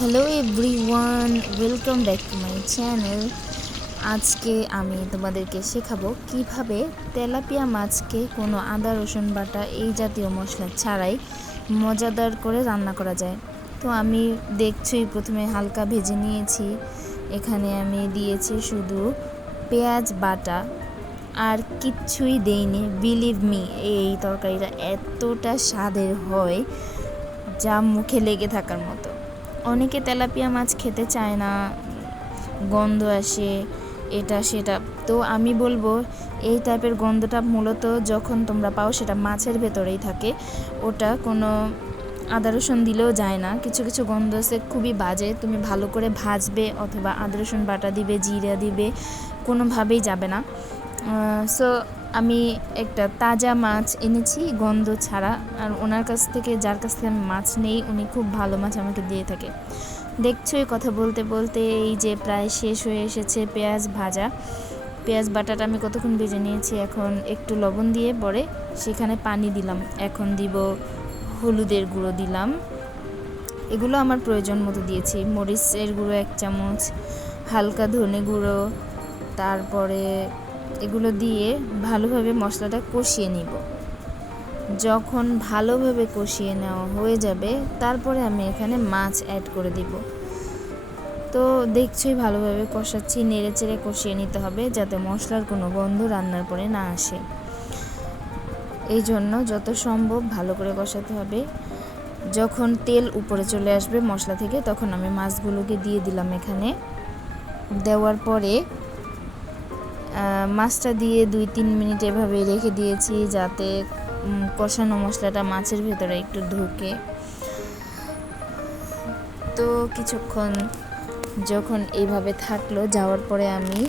Hello everyone, welcome back to my channel. আজকে আমি তোমাদেরকে শেখাবো কিভাবে তেলাপিয়া মাছকে কোনো আদা রসুন বাটা এই জাতীয় মশলা ছাড়াই মজাদার করে রান্না করা যায়। তো আমি দেখছি প্রথমে হালকা ভেজে নিয়েছি। এখানে আমি দিয়েছি শুধু পেঁয়াজ বাটা, আর কিচ্ছুই দেইনি। বিলিভ মি, এই তরকারিটা এতটা স্বাদের হয় যা মুখে লেগে থাকার মতো। অনেকে তেলাপিয়া মাছ খেতে চায় না, গন্ধ আসে, এটা সেটা। তো আমি বলবো এই টাইপের গন্ধটা মূলত যখন তোমরা পাও সেটা মাছের ভেতরেই থাকে, ওটা কোনো আদা রসুন দিলেও যায় না। কিছু কিছু গন্ধ আছে খুবই বাজে, তুমি ভালো করে ভাজবে অথবা আদা রসুন বাটা দিবে, জিরা দিবে, কোনোভাবেই যাবে না। সো আমি একটা তাজা মাছ এনেছি গন্ধ ছাড়া, আর ওনার কাছ থেকে, যার কাছ থেকে আমি মাছ নেই, উনি খুব ভালো মাছ আমাকে দিয়ে থাকে। দেখছোই কথা বলতে বলতে এই যে প্রায় শেষ হয়ে এসেছে পেঁয়াজ ভাজা। পেঁয়াজ বাটাটা আমি কতক্ষণ ভেজে নিয়েছি। এখন একটু লবণ দিয়ে পরে সেখানে পানি দিলাম। এখন দিব হলুদের গুঁড়ো দিলাম, এগুলো আমার প্রয়োজন মতো দিয়েছি। মরিচের গুঁড়ো 1 চামচ, হালকা ধনে গুঁড়ো, তারপরে এগুলো দিয়ে ভালোভাবে মশলাটা কষিয়ে নিব। যখন ভালোভাবে কষিয়ে নেওয়া হয়ে যাবে তারপরে আমি এখানে মাছ অ্যাড করে দিব। তো দেখছোই ভালোভাবে কষাচ্ছি, নেড়ে চেড়ে কষিয়ে নিতে হবে যাতে মশলার কোনো গন্ধ রান্নার পরে না আসে। এই জন্য যত সম্ভব ভালো করে কষাতে হবে। যখন তেল উপরে চলে আসবে মশলা থেকে তখন আমি মাছগুলোকে দিয়ে দিলাম। এখানে দেওয়ার পরে মাছটা দিয়ে 2-3 মিনিট এভাবে রেখে দিয়েছি যাতে কষানো মশলাটা মাছের ভেতরে একটু ঢুকে। তো কিছুক্ষণ যখন এইভাবে থাকলো, যাওয়ার পরে আমি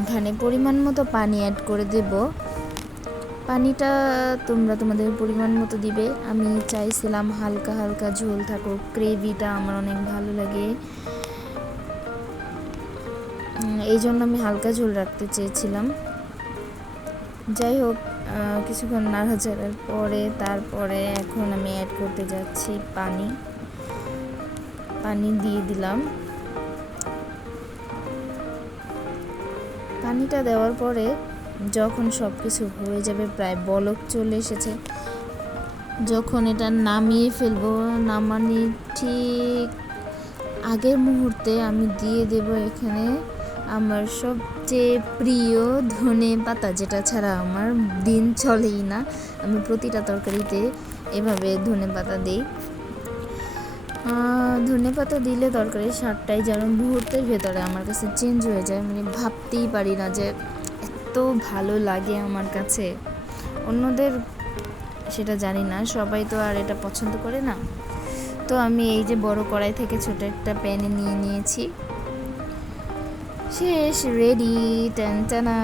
এখানে পরিমাণ মতো পানি অ্যাড করে দেব। পানিটা তোমরা তোমাদের পরিমাণ মতো দিবে। আমি চাইছিলাম হালকা হালকা ঝোল থাকুক, গ্রেভিটা আমার অনেক ভালো লাগে, এই জন্য আমি হালকা ঝোল রাখতে চেয়েছিলাম। যাই হোক, কিছুক্ষণ নাড়াচাড়ার পরে তারপরে এখন আমি অ্যাড করতে যাচ্ছি পানি দিয়ে দিলাম। পানিটা দেওয়ার পরে যখন সব কিছু হয়ে যাবে, প্রায় বলক চলে এসেছে, যখন এটা নামিয়ে ফেলবো, নামানোর ঠিক আগের মুহূর্তে আমি দিয়ে দেব এখানে আমার সবচেয়ে প্রিয় ধনে পাতা, যেটা ছাড়া আমার দিন চলেই না। আমি প্রতিটা তরকারিতে এভাবে ধনে পাতা দিই। ধনে পাতা দিলে তরকারির স্বাদটাই যেন মুহূর্তের ভেতরে আমার কাছে চেঞ্জ হয়ে যায়। মানে ভাবতেই পারি না যে এত ভালো লাগে আমার কাছে। অন্যদের সেটা জানি না, সবাই তো আর এটা পছন্দ করে না। তো আমি এই যে বড় কড়াই থেকে ছোট একটা প্যানে নিয়ে নিয়েছি। শেষ, রেডি, টানটানা।